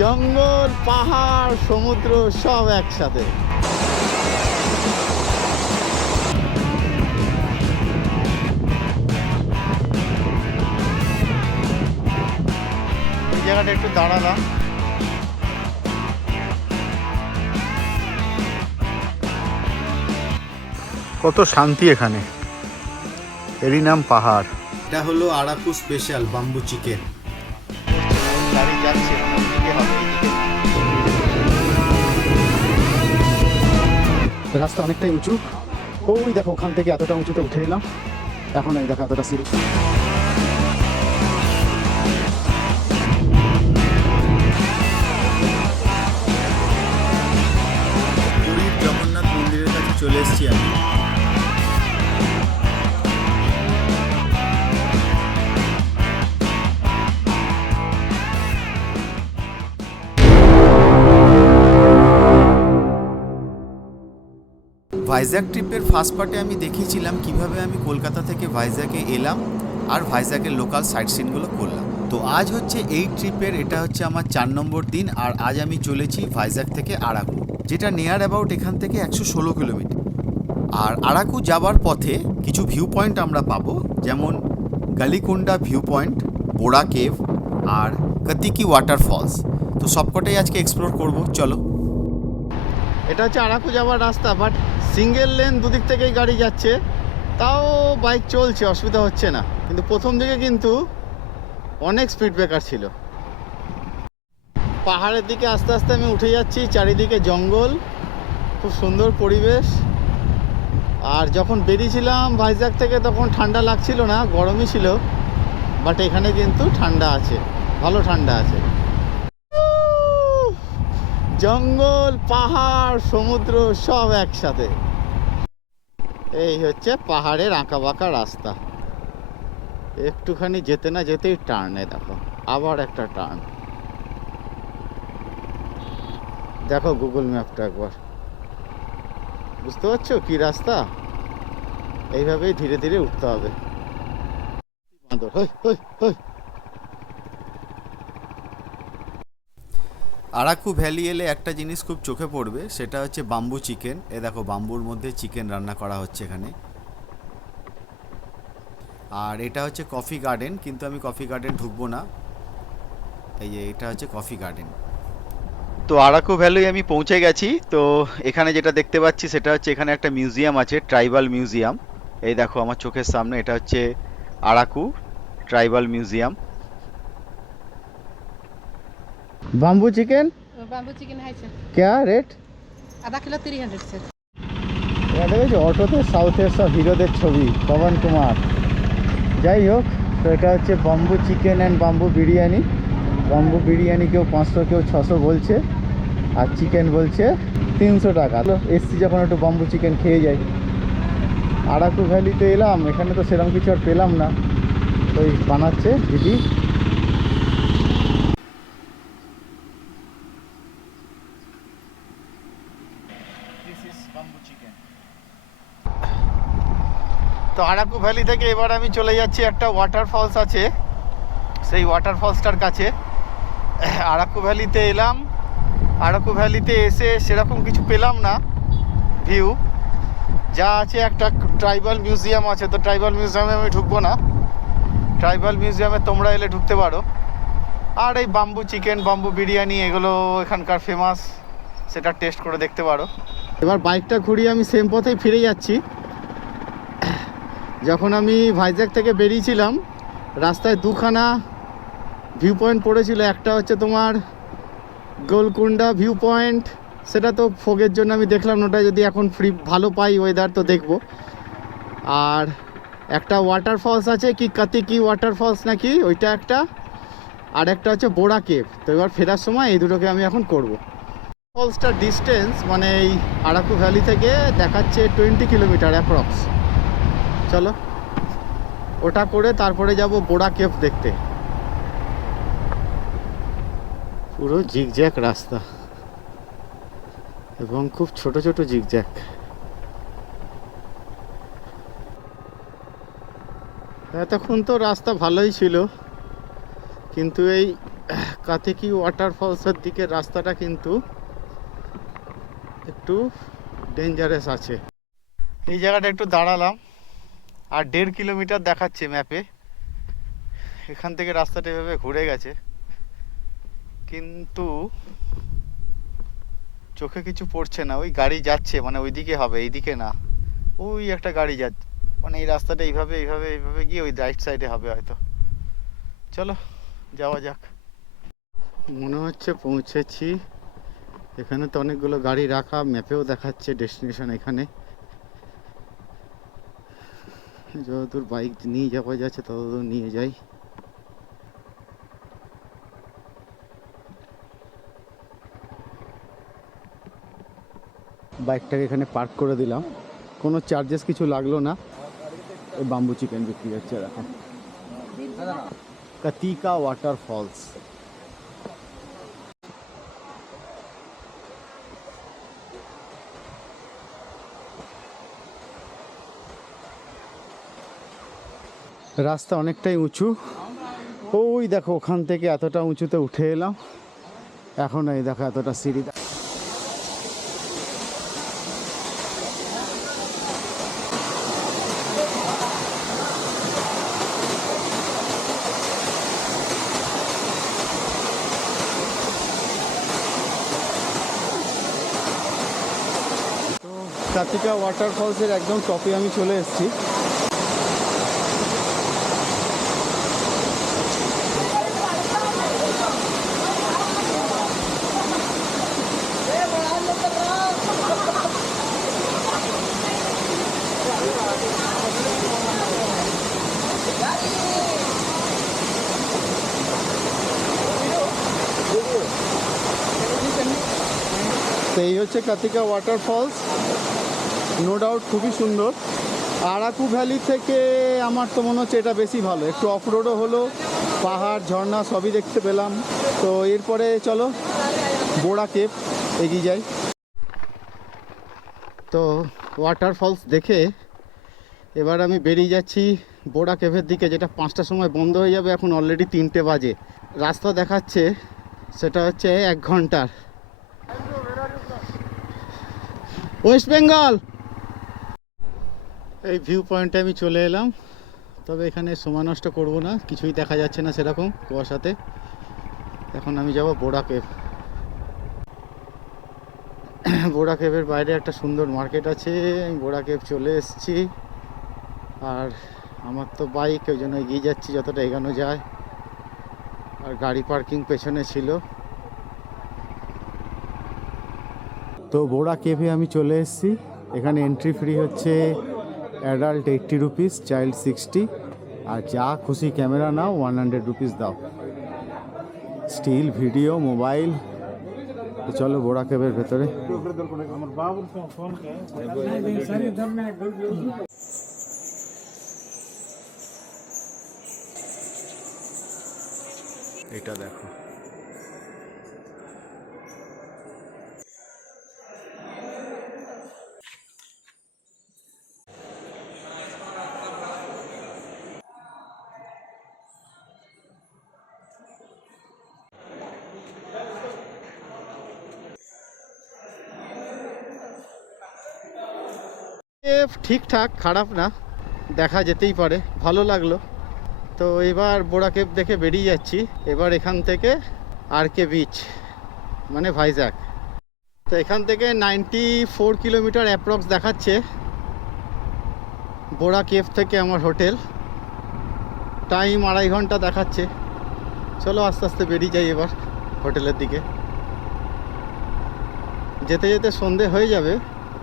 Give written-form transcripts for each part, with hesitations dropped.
জঙ্গল, পাহাড়, সমুদ্র সব একসাথে। এই জায়গাটা একটু দাঁড়ালাম। কত শান্তি এখানে, এরই নাম পাহাড়। এটা হলো আরাকু স্পেশাল বাম্বু চিকেন। গাড়ি যাচ্ছে, রাস্তা অনেকটাই উঁচু। ওই দেখো ওখান থেকে এতটা উঁচুতে উঠে এলাম, এখন এই দেখো এতটা সিঁড়ি। পুরীর জগন্নাথ মন্দিরের কাছে চলে এসেছি আমি। ভাইজ্যাক ট্রিপের ফার্স্ট পার্টে আমি দেখিয়েছিলাম কিভাবে আমি কলকাতা থেকে ভাইজ্যাকে এলাম আর ভাইজ্যাকের লোকাল সাইট সিনগুলো করলাম। তো আজ হচ্ছে এই ট্রিপের, এটা হচ্ছে আমার 4 নম্বর দিন। আর আজ আমি চলেছি ভাইজ্যাক থেকে আরাকু, যেটা নিয়ার অ্যাবাউট এখান থেকে 116 কিলোমিটার। আর আরাকু যাবার পথে কিছু ভিউ পয়েন্ট আমরা পাবো, যেমন গালিকোন্ডা ভিউ পয়েন্ট, বোড়া কেভ আর কতিকি ওয়াটারফলস। তো সবকটাই আজকে এক্সপ্লোর করব, চলো। এটা হচ্ছে আরাকু যাওয়ার রাস্তা, বাট সিঙ্গেল লেন, দুদিক থেকেই গাড়ি যাচ্ছে, তাও বাইক চলছে, অসুবিধা হচ্ছে না। কিন্তু প্রথম দিকে কিন্তু অনেক স্পিড ব্রেকার ছিল। পাহাড়ের দিকে আস্তে আস্তে আমি উঠে যাচ্ছি, চারিদিকে জঙ্গল, খুব সুন্দর পরিবেশ। আর যখন বেরিয়েছিলাম ভাইজ্যাক থেকে তখন ঠান্ডা লাগছিল না, গরমই ছিল, বাট এখানে কিন্তু ঠান্ডা আছে, ভালো ঠান্ডা আছে। জঙ্গল, পাহাড়, সমুদ্র সব একসাথে। এই হচ্ছে পাহাড়ের আঁকা বাঁকা রাস্তা, একটুখানি যেতে না যেতেই টার্নে দেখো, আবার একটা টার্ন। দেখো গুগল ম্যাপটা একবার, বুঝতে পারছো কি রাস্তা? এইভাবেই ধীরে ধীরে উঠতে হবে। আরাকু ভ্যালি এলে একটা জিনিস খুব চোখে পড়বে, সেটা হচ্ছে বাম্বু চিকেন। এ দেখো, বাম্বুর মধ্যে চিকেন রান্না করা হচ্ছে এখানে। আর এটা হচ্ছে কফি গার্ডেন, কিন্তু আমি কফি গার্ডেন ঢুকবো না। এই যে এটা হচ্ছে কফি গার্ডেন। তো আরাকু ভ্যালি আমি পৌঁছে গেছি। তো এখানে যেটা দেখতে পাচ্ছি সেটা হচ্ছে এখানে একটা মিউজিয়াম আছে, ট্রাইবাল মিউজিয়াম। এই দেখো আমার চোখের সামনে, এটা হচ্ছে Araku tribal museum. Bamboo chicken bamboo chicken है सर, क्या रेट? आधा किलो 300 सर। এটা দেখেছো অটোতে সাউথের সব হিরোদের ছবি, পবন কুমার। যাই হোক, তো এটা হচ্ছে bamboo chicken and bamboo biryani. Bamboo biryani কেউ 500, কেউ 600 বলছে, আর চিকেন বলছে 300 টাকা। তো এসছি যখন একটু বাম্বু চিকেন খেয়ে যাই। আরাকু ভ্যালিতে এলাম, এখানে তো সেরকম কিছু আর পেলাম না, তো এই বানাচ্ছে দিদি। তো আরাকু ভ্যালি থেকে এবার আমি চলে যাচ্ছি, একটা ওয়াটারফলস আছে, সেই ওয়াটারফলসটার কাছে। আরাকু ভ্যালিতে এলাম, আরাকু ভ্যালিতে এসে সেরকম কিছু পেলাম না ভিউ। যা আছে একটা ট্রাইবাল মিউজিয়াম আছে, তো ট্রাইবাল মিউজিয়ামে আমি ঢুকবো না, ট্রাইবাল মিউজিয়ামে তোমরা এলে ঢুকতে পারো। আর এই বাম্বু চিকেন, বাম্বু বিরিয়ানি, এগুলো এখানকার ফেমাস, সেটা টেস্ট করে দেখতে পারো। এবার বাইকটা ঘুরিয়ে আমি সেম পথেই ফিরে যাচ্ছি। যখন আমি ভাইজ্যাক থেকে বেরিয়েছিলাম, রাস্তায় দুখানা ভিউ পয়েন্ট পড়েছিল। একটা হচ্ছে তোমার গোলকুন্ডা ভিউ পয়েন্ট, সেটা তো ফগের জন্য আমি দেখলাম না, ওটা যদি এখন ফ্রি ভালো পাই ওয়েদার তো দেখব। আর একটা ওয়াটারফলস আছে, কি কতিকি ওয়াটারফলস নাকি, ওইটা একটা। আর একটা হচ্ছে বোড়া কেভ। তো এবার ফেরার সময় এই দুটোকে আমি এখন করব। ফলসটার ডিস্টেন্স মানে এই আরাকু ভ্যালি থেকে দেখাচ্ছে 20 কিলোমিটার অ্যাপ্রক্স। চলো ওটা করে তারপরে যাব বোড়া কেভ দেখতে। পুরো জিগজ্যাগ রাস্তা এবং খুব ছোট ছোট জিগজ্যাগ। এতক্ষণ তো রাস্তা ভালোই ছিল, কিন্তু এই কাতেকি ওয়াটারফলসের দিকে রাস্তাটা কিন্তু একটু ডেঞ্জারাস আছে। এই জায়গাটা একটু দাঁড়ালাম, আর 1.5 কিলোমিটার দেখাচ্ছে ম্যাপে। এখান থেকে রাস্তাটা এভাবে ঘুরে গেছে, কিন্তু চোখে কিছু পড়ছে না। ওই গাড়ি যাচ্ছে, মানে ওইদিকে হবে, এইদিকে না। ওই একটা গাড়ি যাচ্ছে, মানে এই রাস্তাটা এইভাবে এইভাবে এইভাবে গিয়ে ওই রাইট সাইডে হবে হয়তো। চলো যাওয়া যাক। মনে হচ্ছে পৌঁছেছি। এখানে তো অনেকগুলো গাড়ি রাখা, ম্যাপেও দেখাচ্ছে ডেস্টিনেশন এখানে। যতদূর বাইক নিয়ে যাওয়া যাচ্ছে ততদূর নিয়ে যাই। বাইকটাকে এখানে পার্ক করে দিলাম, কোনো চার্জেস কিছু লাগলো না। ওই বাম্বু চিকেন বিক্রি হচ্ছে এখন। কাতিকা ওয়াটারফলস। রাস্তা অনেকটাই উঁচু। ওই দেখো ওখান থেকে এতটা উঁচুতে উঠে এলাম, এখন এই দেখো এতটা সিঁড়ি। কাতিকা ওয়াটারফলসের একদম টপে আমি চলে এসেছি। তো এই হচ্ছে কাতিকা ওয়াটারফলস। নো ডাউট খুবই সুন্দর। আরাকু ভ্যালি থেকে আমার তো মনে হচ্ছে এটা বেশি ভালো, একটু অফ রোডও হলো, পাহাড় ঝর্ণা সবই দেখতে পেলাম। তো এরপরে চলো বোড়া কেভ এগিয়ে যাই। তো ওয়াটারফলস দেখে এবার আমি বেরিয়ে যাচ্ছি বোড়া কেভের দিকে, যেটা 5টার সময় বন্ধ হয়ে যাবে। এখন অলরেডি 3টে বাজে। রাস্তা দেখাচ্ছে সেটা হচ্ছে 1 ঘন্টার। ওয়েস্ট বেঙ্গল। এই ভিউ পয়েন্টে আমি চলে এলাম, তবে এখানে সময় নষ্ট করব না, কিছুই দেখা যাচ্ছে না সেরকম কুয়াশাতে। এখন আমি যাব বোড়া কেভ। বোড়া কেভের বাইরে একটা সুন্দর মার্কেট আছে। আমি বোড়া কেভ চলে এসেছি, আর আমার তো বাইক, ওই জন্য এগিয়ে যাচ্ছি যতটা এগোনো যায়। আর গাড়ি পার্কিং পেছনে ছিল। তো বোড়া কেভে আমি চলে এসেছি। এখানে এন্ট্রি ফ্রি হচ্ছে অ্যাডাল্ট 80 রুপিস, চাইল্ড 60, আর যা খুশি ক্যামেরা নাও 100 রুপিস দাও। Still, video, mobile. তো চলো বোড়া কেভের ভেতরে। এটা দেখো, ঠিকঠাক, খারাপ না, দেখা যেতেই পারে, ভালো লাগলো। তো এবার বোড়া কেভ দেখে বেরিয়ে যাচ্ছি। এবার এখান থেকে আরকে বিচ, মানে ভাইজ্যাক। তো এখান থেকে 94 কিলোমিটার অ্যাপ্রক্স দেখাচ্ছে বোড়া কেভ থেকে আমার হোটেল। টাইম 2.5 ঘন্টা দেখাচ্ছে। চলো আস্তে আস্তে বেরিয়ে যাই এবার হোটেলের দিকে। যেতে যেতে সন্ধে হয়ে যাবে।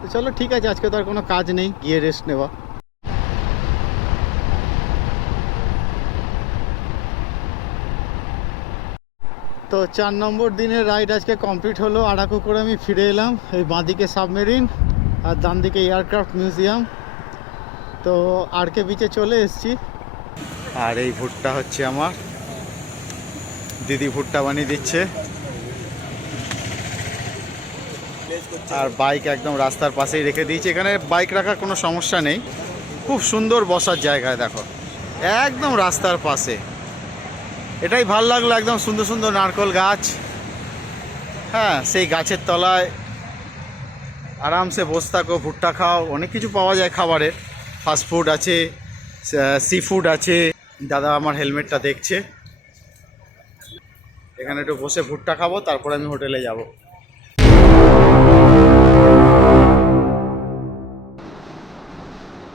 তো চলো ঠিক আছে, আজকে তো আর কোনো কাজ নেই, গিয়ে রেস্ট নেওয়া। তো 4 নম্বর দিনের রাইড আজকে কমপ্লিট হলো। আরাকু করে আমি ফিরে এলাম। এই বাঁদিকে সাবমেরিন আর ডান দিকে এয়ারক্রাফট মিউজিয়াম। তো আরকে বিচে চলে এসেছি। আর এই ভুট্টা হচ্ছে আমার দিদি, ভুট্টা বানিয়ে দিচ্ছে। আর বাইক একদম রাস্তার পাশেই রেখে দিয়েছি। এখানে বাইক রাখার কোনো সমস্যা নেই, খুব সুন্দর বসার জায়গায় দেখো, একদম রাস্তার পাশে। এটাই ভালো লাগলো, একদম সুন্দর সুন্দর নারকেল গাছ। হ্যাঁ, সেই গাছের তলায় আরামসে বসে থাকো, ভুট্টা খাও, অনেক কিছু পাওয়া যায় খাবারের। ফাস্ট ফুড আছে, সি ফুড আছে। দাদা আমার হেলমেটটা দেখছে। এখানে একটু বসে ভুট্টা খাবো, তারপর আমি হোটেলে যাব।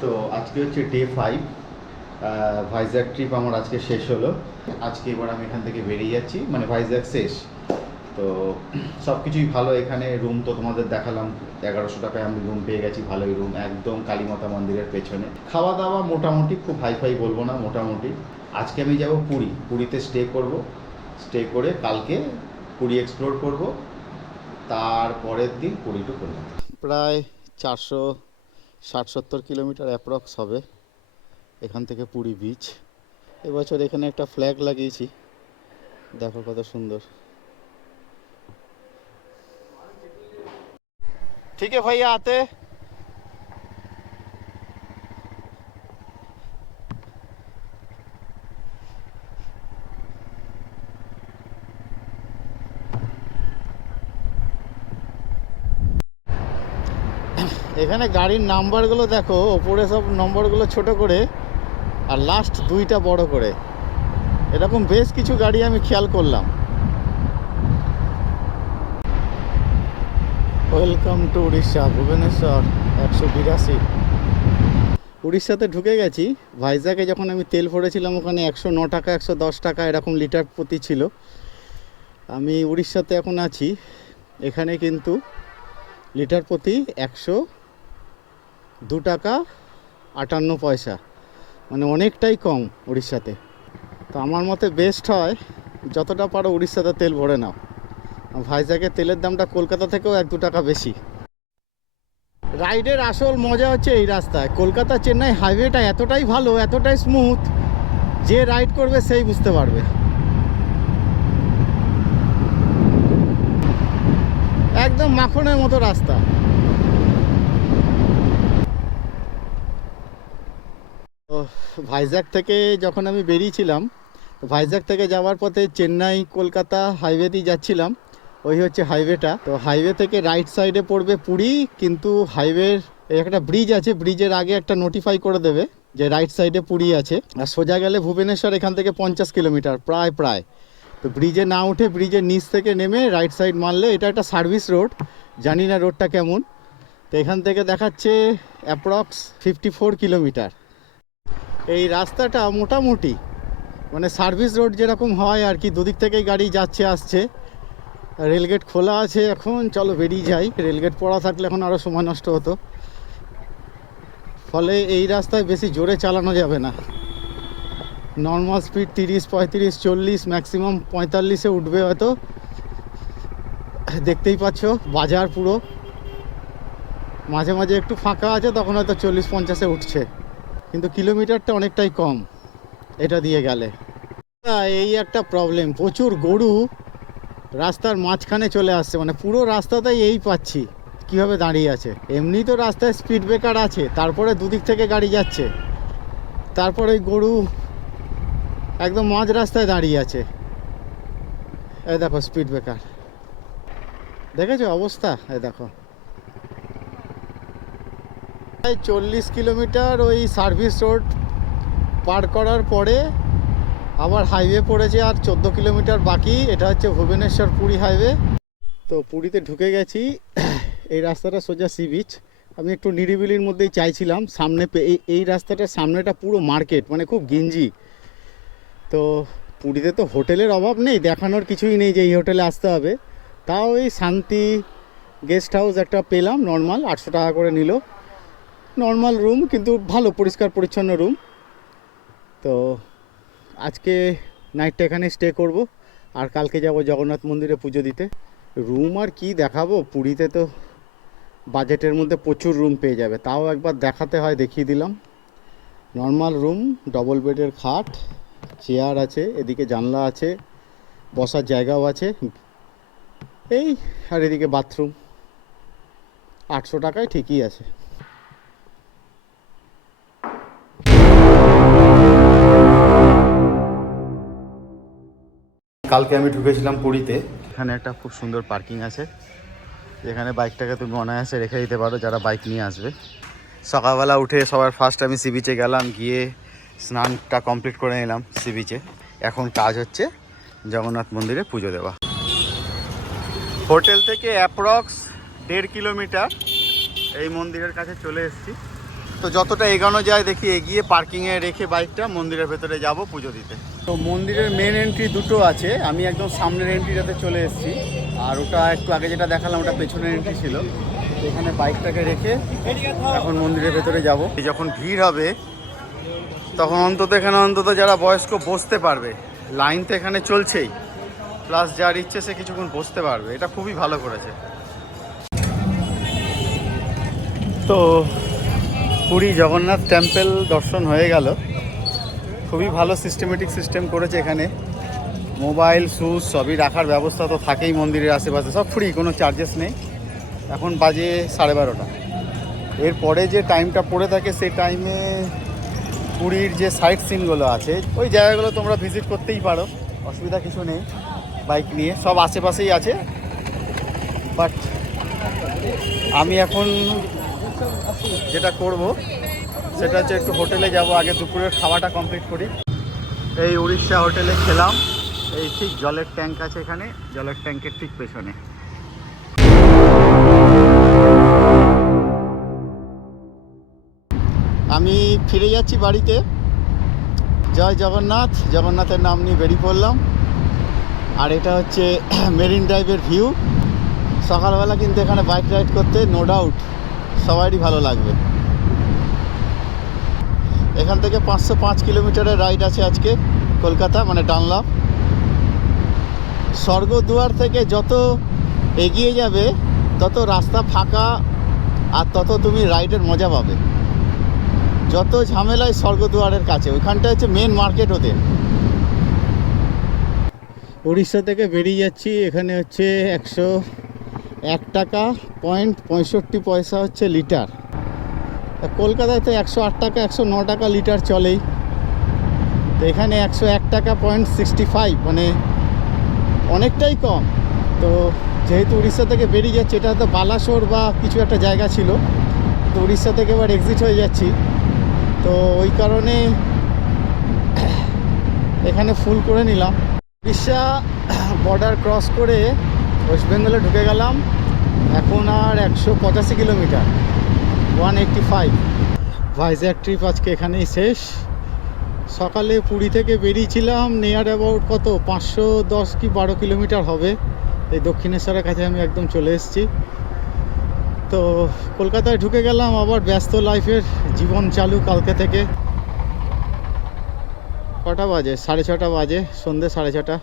তো আজকে হচ্ছে ডে 5, ভাইজ্যাক ট্রিপ আমার আজকে শেষ হলো। আজকে এবার আমি এখান থেকে বেরিয়ে যাচ্ছি, মানে ভাইজ্যাক শেষ। তো সব কিছুই ভালো। এখানে রুম তো তোমাদের দেখালাম, 1100 টাকায় আমি রুম পেয়ে গেছি, ভালোই রুম, একদম কালীমাতা মন্দিরের পেছনে। খাওয়া দাওয়া মোটামুটি, খুব হাইফাই বলবো না, মোটামুটি। আজকে আমি যাব পুরী, পুরীতে স্টে করব। স্টে করে কালকে পুরী এক্সপ্লোর করব, তারপরের দিন পুরী টু কলকাতা। প্রায় 460-70 কিলোমিটার অ্যাপ্রক্স হবে এখান থেকে পুরী বিচ। এবছর এখানে একটা ফ্ল্যাগ লাগিয়েছি, দেখো কত সুন্দর। ঠিক আছে ভাইয়া, আতে এখানে গাড়ির নাম্বারগুলো দেখো, ওপরে সব নম্বরগুলো ছোট করে আর লাস্ট 2টা বড় করে। এরকম বেশ কিছু গাড়ি আমি খেয়াল করলাম। Welcome to Orissa, Bhubaneswar 182। উড়িষ্যাতে ঢুকে গেছি। ভাইজ্যাকে যখন আমি তেল ভরেছিলাম ওখানে 109 টাকা 110 টাকা এরকম লিটার প্রতি ছিল। আমি উড়িষ্যাতে এখন আছি, এখানে কিন্তু লিটার প্রতি 102 টাকা 58 পয়সা, মানে অনেকটাই কম উড়িষ্যাতে। তো আমার মতে বেস্ট হয় যতটা পারো উড়িষ্যাতে তেল ভরে নাও। ভাইজ্যাকের তেলের দামটা কলকাতা থেকেও 1-2 টাকা বেশি। রাইডের আসল মজা হচ্ছে এই রাস্তায়। কলকাতা চেন্নাই হাইওয়েটা এতটাই ভালো, এতটাই স্মুথ, যে রাইড করবে সেই বুঝতে পারবে। একদম মাখনের মতো রাস্তা। তো ভাইজ্যাক থেকে যখন আমি বেরিয়েছিলাম, ভাইজ্যাক থেকে যাওয়ার পথে চেন্নাই কলকাতা হাইওয়েতেই যাচ্ছিলাম। ওই হচ্ছে হাইওয়েটা। তো হাইওয়ে থেকে রাইট সাইডে পড়বে পুরী, কিন্তু হাইওয়ের একটা ব্রিজ আছে, ব্রিজের আগে একটা নোটিফাই করে দেবে যে রাইট সাইডে পুরী আছে। আর সোজা গেলে ভুবনেশ্বর, এখান থেকে 50 কিলোমিটার প্রায়। তো ব্রিজে না উঠে ব্রিজের নিচ থেকে নেমে রাইট সাইড মারলে, এটা একটা সার্ভিস রোড, জানি না রোডটা কেমন। তো এখান থেকে দেখাচ্ছে অ্যাপ্রক্স 54 কিলোমিটার। এই রাস্তাটা মোটামুটি মানে সার্ভিস রোড যেরকম হয় আর কি, দুদিক থেকেই গাড়ি যাচ্ছে আসছে। রেলগেট খোলা আছে এখন, চলো বেরিয়ে যাই। রেলগেট পড়া থাকলে এখন আরও সময় নষ্ট হতো। ফলে এই রাস্তায় বেশি জোরে চালানো যাবে না। নর্মাল স্পিড 30, 35, 40, ম্যাক্সিমাম 45-এ উঠবে হয়তো। দেখতেই পাচ্ছ বাজার পুরো, মাঝে মাঝে একটু ফাঁকা আছে, তখন হয়তো 40-50-এ উঠছে, কিন্তু কিলোমিটারটা অনেকটাই কম এটা দিয়ে গেলে। এই একটা প্রবলেম, প্রচুর গরু রাস্তার মাঝখানে চলে আসছে, মানে পুরো রাস্তাতেই এই পাচ্ছি কিভাবে দাঁড়িয়ে আছে। এমনি তো রাস্তায় স্পিড ব্রেকার আছে, তারপরে দুদিক থেকে গাড়ি যাচ্ছে, তারপরে গরু একদম মাঝ রাস্তায় দাঁড়িয়ে আছে। এই দেখো স্পিড ব্রেকার, দেখেছো অবস্থা? এই দেখো 40 কিলোমিটার ওই সার্ভিস রোড পার করার পরে আবার হাইওয়ে পড়েছে, আর 14 কিলোমিটার বাকি। এটা হচ্ছে ভুবনেশ্বর পুরী হাইওয়ে। তো পুরীতে ঢুকে গেছি। এই রাস্তাটা সোজা সি বিচ। আমি একটু নিরিবিলির মধ্যেই চাইছিলাম। সামনে এই রাস্তাটার সামনেটা পুরো মার্কেট, মানে খুব গেঞ্জি। তো পুরীতে তো হোটেলের অভাব নেই, দেখানোর কিছুই নেই যে এই হোটেলে আসতে হবে। তাও এই শান্তি গেস্ট হাউস একটা পেলাম, নর্মাল 800 টাকা করে নিল। নর্মাল রুম, কিন্তু ভালো পরিষ্কার পরিচ্ছন্ন রুম। তো আজকে নাইটটা এখানে স্টে করব, আর কালকে যাব জগন্নাথ মন্দিরে পুজো দিতে। রুম আর কি দেখাবো, পুরীতে তো বাজেটের মধ্যে প্রচুর রুম পেয়ে যাবে, তাও একবার দেখাতে হয়, দেখিয়ে দিলাম। নর্মাল রুম, ডবল বেডের খাট, চেয়ার আছে, এদিকে জানলা আছে, বসার জায়গাও আছে, এই আর এদিকে বাথরুম। 800 টাকায় ঠিকই আছে। কালকে আমি ঢুকেছিলাম পুরীতে, এখানে একটা খুব সুন্দর পার্কিং আছে যেখানে বাইকটাকে তুমি অনায়াসে রেখে দিতে পারো যারা বাইক নিয়ে আসবে। সকালবেলা উঠে সবার ফার্স্ট আমি সি বিচে গেলাম, গিয়ে স্নানটা কমপ্লিট করে নিলাম সি বিচে। এখন কাজ হচ্ছে জগন্নাথ মন্দিরে পুজো দেওয়া। হোটেল থেকে অ্যাপ্রক্স 1.5 কিলোমিটার এই মন্দিরের কাছে চলে এসেছি। তো যতটা এগোনো যায় দেখি এগিয়ে পার্কিংয়ে রেখে বাইকটা মন্দিরের ভেতরে যাব পুজো দিতে। তো মন্দিরের মেন এন্ট্রি দুটো আছে, আমি একদম সামনের এন্ট্রিটাতে চলে এসেছি, আর ওটা একটু আগে যেটা দেখালাম ওটা পেছনের এন্ট্রি ছিল। এখানে বাইকটাকে রেখে এখন মন্দিরের ভেতরে যাব। যখন ভিড় হবে তখন অন্তত এখানে যারা বয়স্ক বসতে পারবে, লাইন তো এখানে চলছেই, প্লাস যার ইচ্ছে সে কিছুক্ষণ বসতে পারবে, এটা খুবই ভালো করেছে। তো পুরী জগন্নাথ টেম্পল দর্শন হয়ে গেল। খুবই ভালো সিস্টেমেটিক সিস্টেম করেছে এখানে, মোবাইল শুজ সবই রাখার ব্যবস্থা তো থাকেই মন্দিরের আশেপাশে, সব ফ্রি, কোনো চার্জেস নেই। এখন বাজে 12:30। এরপরে যে টাইমটা পড়ে থাকে সেই টাইমে পুরীর যে সাইট সিনগুলো আছে ওই জায়গাগুলো তোমরা ভিজিট করতেই পারো, অসুবিধা কিছু নেই। বাইক নিয়ে সব আশেপাশেই আছে, বাট আমি এখন যেটা করব সেটা হচ্ছে একটু হোটেলে যাব, আগে দুপুরের খাওয়াটা কমপ্লিট করি। এই উড়িষ্যা হোটেলে খেলাম, এই ঠিক জলের ট্যাঙ্ক আছে এখানে, জলের ট্যাঙ্কের ঠিক পেছনে। আমি ফিরে যাচ্ছি বাড়িতে। জয় জগন্নাথ, জগন্নাথের নাম নিয়ে বেরিয়ে পড়লাম। আর এটা হচ্ছে মেরিন ড্রাইভের ভিউ। সকালবেলা কিন্তু এখানে বাইক রাইড করতে নো ডাউট সবারই ভালো লাগবে। এখান থেকে 505 কিলোমিটারের রাইড আছে আজকে কলকাতা, মানে ডানলাপ। স্বর্গদুয়ার থেকে যত এগিয়ে যাবে তত রাস্তা ফাঁকা, আর তত তুমি রাইডের মজা পাবে। যত ঝামেলায় স্বর্গদুয়ারের কাছে, ওইখানটা হচ্ছে মেন মার্কেট ওদের। উড়িষ্যা থেকে বেরিয়ে যাচ্ছি, এখানে হচ্ছে 101 টাকা 65 পয়সা হচ্ছে লিটার। কলকাতায় তো 108 টাকা 109 টাকা লিটার চলেই, তো এখানে 101 টাকা 65, মানে অনেকটাই কম। তো যেহেতু উড়িষ্যা থেকে বেরিয়ে যাচ্ছি, এটা তো বালাসোর বা কিছু একটা জায়গা ছিল, তো উড়িষ্যা থেকে এবার এক্সিট হয়ে যাচ্ছি, তো ওই কারণে এখানে ফুল করে নিলাম। উড়িষ্যা বর্ডার ক্রস করে ওয়েস্ট বেঙ্গলে ঢুকে গেলাম। এখন আর 185 কিলোমিটার, 185। ভাইজ্যাক ট্রিপ আজকে এখানেই শেষ। সকালে পুরী থেকে বেরিয়েছিলাম, নিয়ার অ্যাবাউট কত 510 কি 12 কিলোমিটার হবে। এই দক্ষিণেশ্বরের কাছে আমি একদম চলে এসেছি। তো কলকাতায় ঢুকে গেলাম, আবার ব্যস্ত লাইফের জীবন চালু কালকে থেকে। কটা বাজে? 6:30 বাজে, সন্ধ্যে 6:30।